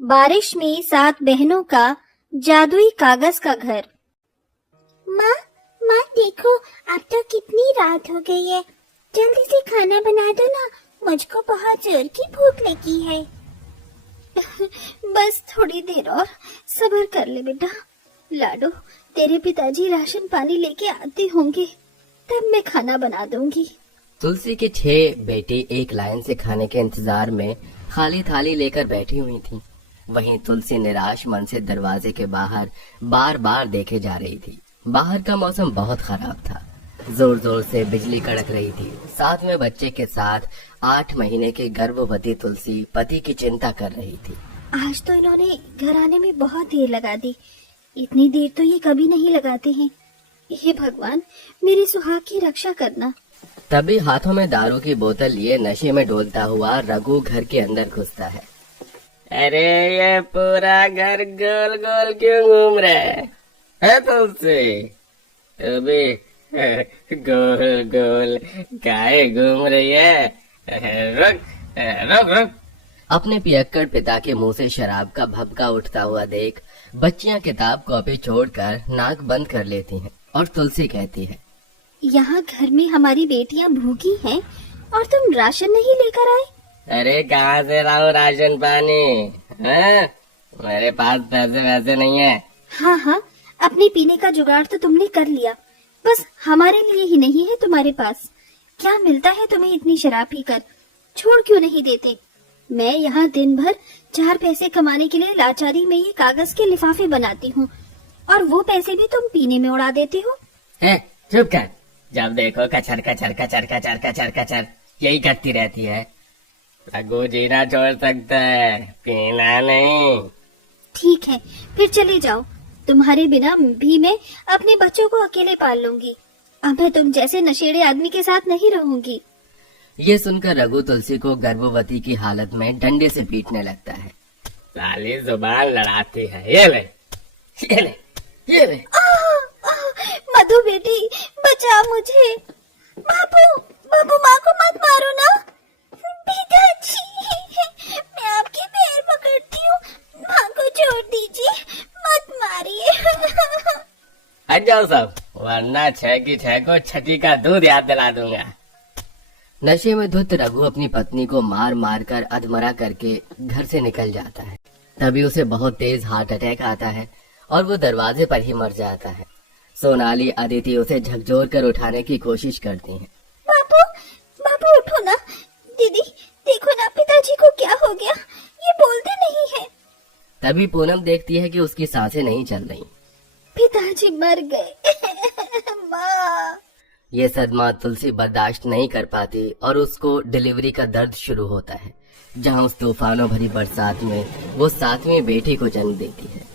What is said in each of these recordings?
बारिश में 7 बहनों का जादुई कागज का घर। माँ माँ देखो, अब तो कितनी रात हो गई है। जल्दी से खाना बना दो ना, मुझको बहुत जोर की भूख लगी है। बस थोड़ी देर और सब्र कर ले बेटा। लाडो, तेरे पिताजी राशन पानी लेके आते होंगे, तब मैं खाना बना दूंगी। तुलसी की 6 बेटी एक लाइन से खाने के इंतजार में खाली थाली लेकर बैठी हुई थीं। वहीं तुलसी निराश मन से दरवाजे के बाहर बार बार देखे जा रही थी। बाहर का मौसम बहुत खराब था। जोर जोर से बिजली कड़क रही थी। साथ में बच्चे के साथ 8 महीने की गर्भवती तुलसी पति की चिंता कर रही थी। आज तो इन्होंने घर आने में बहुत देर लगा दी। इतनी देर तो ये कभी नहीं लगाते हैं। हे भगवान, मेरे सुहाग की रक्षा करना। तभी हाथों में दारू की बोतल लिए नशे में डोलता हुआ रघु घर के अंदर घुसता है। अरे ये पूरा घर गोल गोल क्यों घूम रहा है तुलसी? अबे गोल गोल काहे घूम रही है? रुक रुक रुक। अपने पियक्कड़ पिता के मुंह से शराब का भभका उठता हुआ देख बच्चियां किताब कॉपी छोड़कर नाक बंद कर लेती हैं और तुलसी कहती है, यहाँ घर में हमारी बेटियाँ भूखी हैं और तुम राशन नहीं लेकर आए? अरे कहाँ से लाऊं राशन पानी? हाँ? मेरे पास पैसे वैसे नहीं है। हाँ हाँ, अपने पीने का जुगाड़ तो तुमने कर लिया, बस हमारे लिए ही नहीं है तुम्हारे पास। क्या मिलता है तुम्हें इतनी शराब पीकर? छोड़ क्यों नहीं देते? मैं यहाँ दिन भर 4 पैसे कमाने के लिए लाचारी में ये कागज के लिफाफे बनाती हूँ, और वो पैसे भी तुम पीने में उड़ा देते हो। चुप कर। जब देखो कचर कचर कचर कचर कचर कचर यही करती रहती है। रघु जीना छोड़ सकता है, पीना नहीं। ठीक है, फिर चले जाओ। तुम्हारे बिना भी मैं अपने बच्चों को अकेले पाल लूंगी। अब मैं तुम जैसे नशेड़े आदमी के साथ नहीं रहूंगी। ये सुनकर रघु तुलसी को गर्भवती की हालत में डंडे से पीटने लगता है। साली जुबान लड़ाती है। ये ले, ये ले, ये ले। मधु बेटी, बचा मुझे। बाबू, बाबू, माँ को मत मारो ना। पिताजी, मैं आपके पैर पकड़ती हूँ, माँ को छोड़ दीजिए, मत मारिए। हट जाओ सब, वरना 6 की 6 को छठी का दूध याद दिला दूंगा। नशे में धुत रघु अपनी पत्नी को मार मार कर अधमरा करके घर से निकल जाता है। तभी उसे बहुत तेज हार्ट अटैक आता है और वो दरवाजे पर ही मर जाता है। सोनाली, अदिति उसे झकझोर कर उठाने की कोशिश करती हैं। बाबू, बाबू उठो ना। दीदी, देखो ना पिताजी को क्या हो गया, ये बोलते नहीं है। तभी पूनम देखती है कि उसकी सांसें नहीं चल रही। पिताजी मर गए। माँ। ये सदमा तुलसी बर्दाश्त नहीं कर पाती और उसको डिलीवरी का दर्द शुरू होता है, जहाँ उस तूफानों भरी बरसात में वो 7वीं बेटी को जन्म देती है।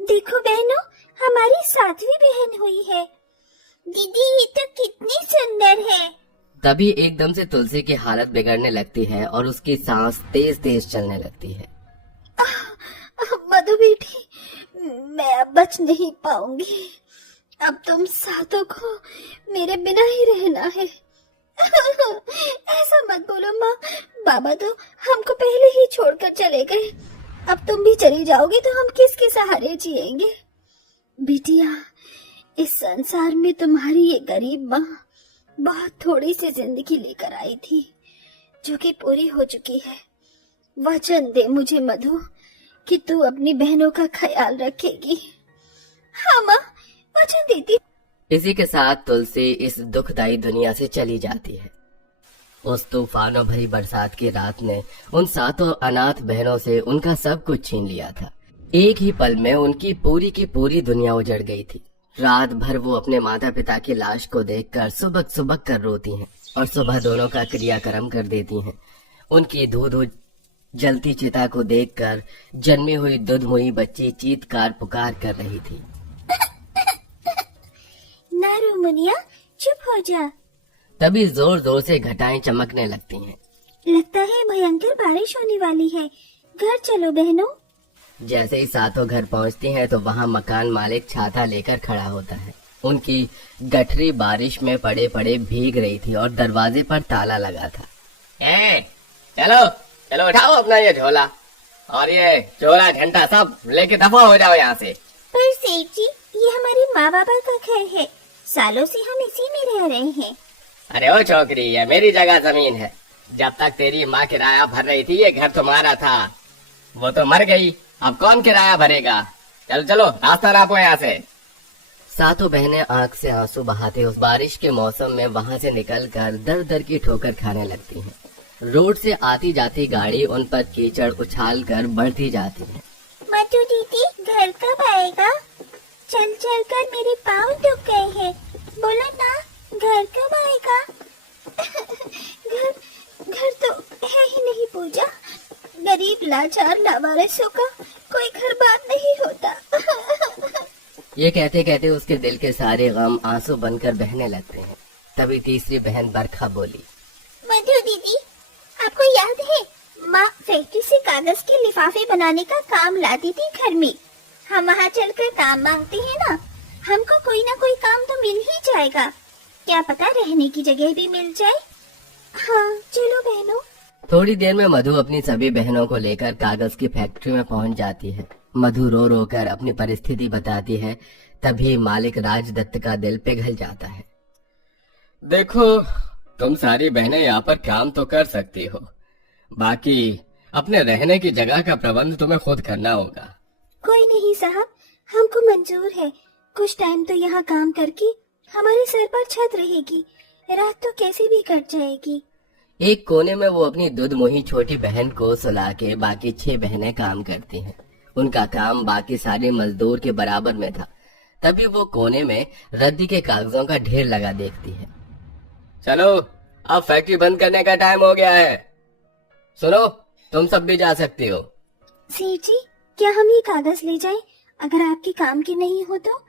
देखो बहनों, हमारी 7वीं बहन हुई है। दीदी ये तो कितनी सुंदर है। तभी एकदम से तुलसी की हालत बिगड़ने लगती है और उसकी सांस तेज तेज चलने लगती है। मधु बेटी, मैं अब बच नहीं पाऊंगी। अब तुम सातों को मेरे बिना ही रहना है। ऐसा मत बोलो माँ, बाबा तो हमको पहले ही छोड़कर चले गए। अब तुम भी चली जाओगे तो हम किसके सहारे जिएंगे? बिटिया, इस संसार में तुम्हारी ये गरीब माँ बहुत थोड़ी सी जिंदगी लेकर आई थी, जो कि पूरी हो चुकी है। वचन दे मुझे मधु कि तू अपनी बहनों का ख्याल रखेगी। हाँ माँ, वचन देती। इसी के साथ तुलसी इस दुखदायी दुनिया से चली जाती है। उस तूफानों भरी बरसात की रात ने उन 7 अनाथ बहनों से उनका सब कुछ छीन लिया था। एक ही पल में उनकी पूरी की पूरी दुनिया उजड़ गई थी। रात भर वो अपने माता पिता की लाश को देखकर सुबक सुबक कर रोती हैं और सुबह दोनों का क्रियाक्रम कर देती हैं। उनकी धू धू जलती चिता को देखकर जन्मी हुई दुधमुई बच्ची चीत्कार पुकार कर रही थी। नारू मुनिया, चुप हो जा। तभी जोर जोर से घटाएं चमकने लगती हैं। लगता है भयंकर बारिश होने वाली है। घर चलो बहनों। जैसे ही 7 घर पहुंचती हैं तो वहां मकान मालिक छाता लेकर खड़ा होता है। उनकी गठरी बारिश में पड़े पड़े भीग रही थी और दरवाजे पर ताला लगा था। चलो चलो उठाओ अपना ये झोला और ये झोला घंटा सब लेके दफा हो जाओ यहाँ से। पर सेठ जी, ये हमारे माँ बाबा का घर है, सालों से हम इसी में रह रहे हैं। अरे ओ छोकरी, ये मेरी जगह जमीन है। जब तक तेरी माँ किराया भर रही थी ये घर तुम्हारा था, वो तो मर गई, अब कौन किराया भरेगा। चलो चलो रास्ता नापो यहाँ से। सातों बहनें आंख से आंसू बहाते उस बारिश के मौसम में वहाँ से निकलकर दर दर की ठोकर खाने लगती हैं। रोड से आती जाती गाड़ी उन पर कीचड़ उछाल कर बढ़ती जाती है। मधु दीदी, घर कब आएगा? चल चल कर मेरे पाँव दुख गए हैं, बोलो ना, घर कब आएगा? घर घर तो है ही नहीं पूजा। गरीब लाचार लावारिसों का कोई घर बार नहीं होता। ये कहते कहते उसके दिल के सारे गम आंसू बनकर बहने लगते हैं। तभी तीसरी बहन बरखा बोली, मधु दीदी, आपको याद है माँ फैक्ट्री से कागज के लिफाफे बनाने का काम लाती थी घर में। हम वहाँ चलकर काम मांगते हैं ना, हमको कोई ना कोई काम तो मिल ही जाएगा, क्या पता रहने की जगह भी मिल जाए। हाँ चलो बहनों। थोड़ी देर में मधु अपनी सभी बहनों को लेकर कागज की फैक्ट्री में पहुंच जाती है। मधु रो रो कर अपनी परिस्थिति बताती है। तभी मालिक राजदत्त का दिल पिघल जाता है। देखो, तुम सारी बहनें यहाँ पर काम तो कर सकती हो, बाकी अपने रहने की जगह का प्रबंध तुम्हें खुद करना होगा। कोई नहीं साहब, हमको मंजूर है। कुछ टाइम तो यहाँ काम करके हमारे सर पर छत रहेगी, रात तो कैसे भी कट जाएगी। एक कोने में वो अपनी दुधमुही छोटी बहन को सुला के बाकी 6 बहनें काम करती हैं। उनका काम बाकी सारे मजदूर के बराबर में था। तभी वो कोने में रद्दी के कागजों का ढेर लगा देखती है। चलो, अब फैक्ट्री बंद करने का टाइम हो गया है। सुनो, तुम सब भी जा सकती हो। सेठ जी, क्या हम ये कागज ले जाएं? अगर आपके काम के नहीं हो तो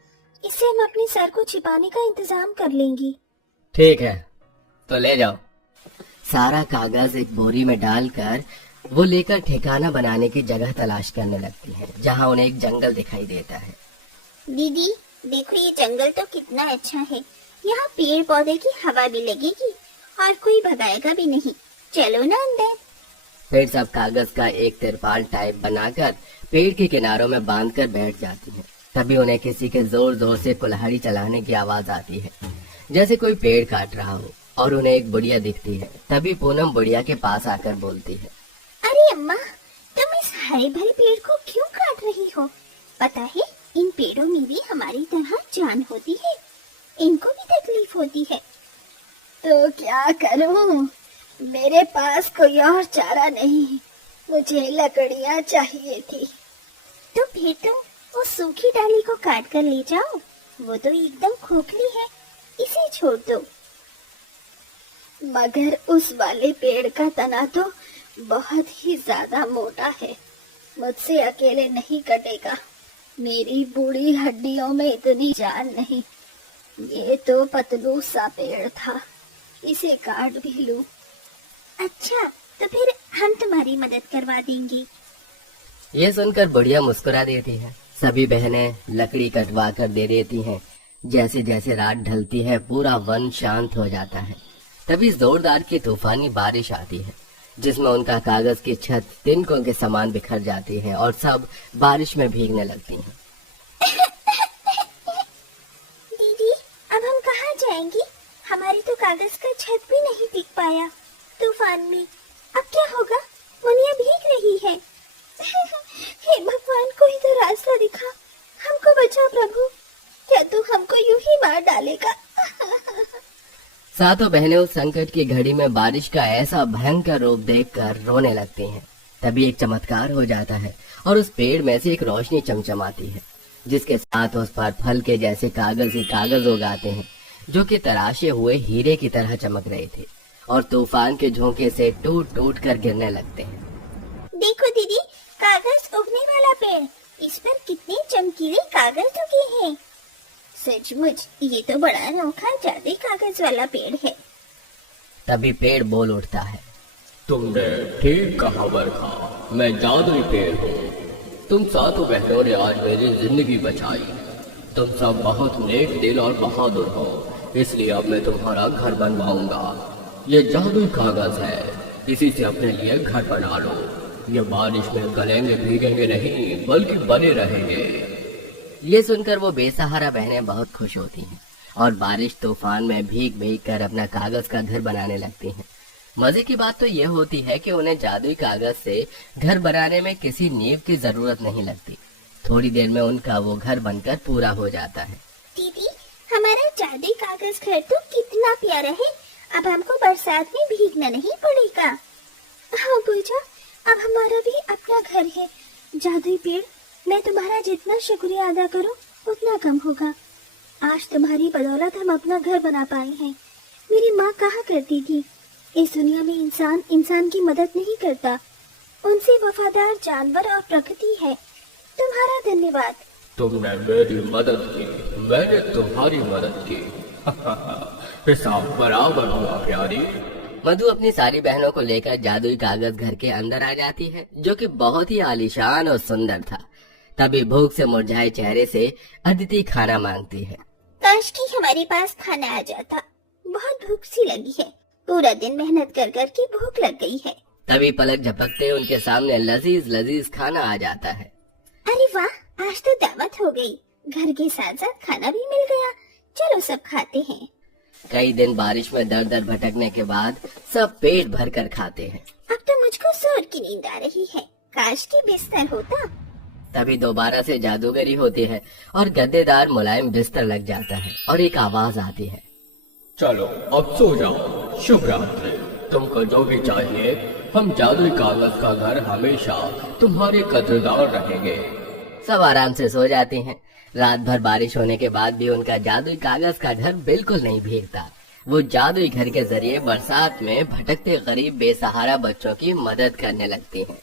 इससे हम अपने सर को छिपाने का इंतजाम कर लेंगी। ठीक है, तो ले जाओ। सारा कागज एक बोरी में डालकर वो लेकर ठिकाना बनाने की जगह तलाश करने लगती है, जहाँ उन्हें एक जंगल दिखाई देता है। दीदी देखो, ये जंगल तो कितना अच्छा है, यहाँ पेड़ पौधे की हवा भी लगेगी और कोई भगाएगा भी नहीं। चलो ना अंदर। फिर सब कागज का एक तिरपाल टाइप बनाकर पेड़ के किनारों में बांधकर बैठ जाती हैं। तभी उन्हें किसी के जोर जोर से कुल्हाड़ी चलाने की आवाज आती है, जैसे कोई पेड़ काट रहा हो, और उन्हें एक बुढ़िया दिखती है। तभी पूनम बुढ़िया के पास आकर बोलती है, अरे अम्मा, तुम इस हरे भरे पेड़ को क्यों काट रही हो? पता है, इन पेड़ों में भी हमारी तरह जान होती है, इनको भी तकलीफ होती है। तो क्या करूं? मेरे पास कोई और चारा नहीं, मुझे लकड़ियां चाहिए थी। तो फिर तुम उस सूखी डाली को काट कर ले जाओ, वो तो एकदम खोखली है, इसे छोड़ दो। मगर उस वाले पेड़ का तना तो बहुत ही ज्यादा मोटा है, मुझसे अकेले नहीं कटेगा। मेरी बूढ़ी हड्डियों में इतनी जान नहीं। ये तो पतलू सा पेड़ था, इसे काट भी लूं। अच्छा, तो फिर हम तुम्हारी मदद करवा देंगे। ये सुनकर बुढ़िया मुस्कुरा देती है। सभी बहनें लकड़ी कटवा कर दे देती हैं। जैसे जैसे रात ढलती है पूरा वन शांत हो जाता है। तभी जोरदार की तूफानी बारिश आती है, जिसमें उनका कागज की छत तिनकों के समान बिखर जाती है और सब बारिश में भीगने लगती हैं। दीदी, अब हम कहाँ जाएंगी? हमारी तो कागज का छत भी नहीं टिक पाया तूफान में। अब क्या होगा? मुनिया भीग रही है। हे भगवान, कोई तो रास्ता दिखा, हमको बचा प्रभु। क्या तू हमको यूं ही मार डालेगा? सातों बहनें उस संकट की घड़ी में बारिश का ऐसा भयंकर रूप देखकर रोने लगती हैं। तभी एक चमत्कार हो जाता है और उस पेड़ में से एक रोशनी चमचमाती है, जिसके साथ उस पर फल के जैसे कागज ही कागज उगाते हैं, जो कि तराशे हुए हीरे की तरह चमक रहे थे और तूफान के झोंके से टूट टूट कर गिरने लगते हैं। देखो दीदी, कागज उगने वाला पेड़, इस पर कितने चमकीले कागज उगे हैं। सचमुच ये तो बड़ा अनोखा जादुई कागज वाला पेड़ है। तभी पेड़ बोल उठता है, तुमने ठीक कहा बरखा, मैं जादुई पेड़ हूँ। तुम सातों बहनों ने आज मेरी जिंदगी बचाई। तुम सब बहुत नेक दिल और बहादुर हो, इसलिए अब मैं तुम्हारा घर बनवाऊंगा। ये जादुई कागज है, इसी से अपने लिए घर बना लो। ये बारिश में गलेंगे भीगेंगे नहीं, बल्कि बने रहेंगे। ये सुनकर वो बेसहारा बहनें बहुत खुश होती हैं और बारिश तूफान में भीग भीग कर अपना कागज का घर बनाने लगती हैं। मजे की बात तो ये होती है कि उन्हें जादुई कागज से घर बनाने में किसी नींव की जरूरत नहीं लगती। थोड़ी देर में उनका वो घर बनकर पूरा हो जाता है। दीदी, हमारा जादुई कागज घर तो कितना प्यारा है। अब हमको बरसात में भीगना नहीं पड़ेगा। हाँ पूजा, अब हमारा भी अपना घर है। जादुई पेड़, मैं तुम्हारा जितना शुक्रिया अदा करूं उतना कम होगा। आज तुम्हारी बदौलत हम अपना घर बना पाए हैं। मेरी माँ कहा करती थी, इस दुनिया में इंसान इंसान की मदद नहीं करता, उनसे वफादार जानवर और प्रकृति है। तुम्हारा धन्यवाद। तुमने मेरी मदद की, मैंने तुम्हारी मदद की। हिसाब बराबर हुआ प्यारी। मधु अपनी सारी बहनों को लेकर जादुई कागज घर के अंदर आ जाती है, जो कि बहुत ही आलीशान और सुंदर था। तभी भूख से मुरझाए चेहरे से अदिति खाना मांगती है। काश कि हमारे पास खाना आ जाता। बहुत भूख सी लगी है। पूरा दिन मेहनत कर कर के भूख लग गई है। तभी पलक झपकते उनके सामने लजीज लजीज खाना आ जाता है। अरे वाह, आज तो दावत हो गई। घर के साथ साथ खाना भी मिल गया। चलो सब खाते हैं। कई दिन बारिश में दर दर भटकने के बाद सब पेट भर कर खाते हैं। अब तो मुझको जोर की नींद आ रही है। काश की बिस्तर होता। तभी दोबारा से जादूगरी होती है और गद्देदार मुलायम बिस्तर लग जाता है और एक आवाज आती है, चलो अब सो जाओ, शुभ रात्रि। तुमको जो भी चाहिए, हम जादुई कागज का घर हमेशा तुम्हारे कदरदार रहेंगे। सब आराम से सो जाते हैं। रात भर बारिश होने के बाद भी उनका जादुई कागज का घर बिल्कुल नहीं भीगता। वो जादुई घर के जरिए बरसात में भटकते गरीब बेसहारा बच्चों की मदद करने लगती हैं।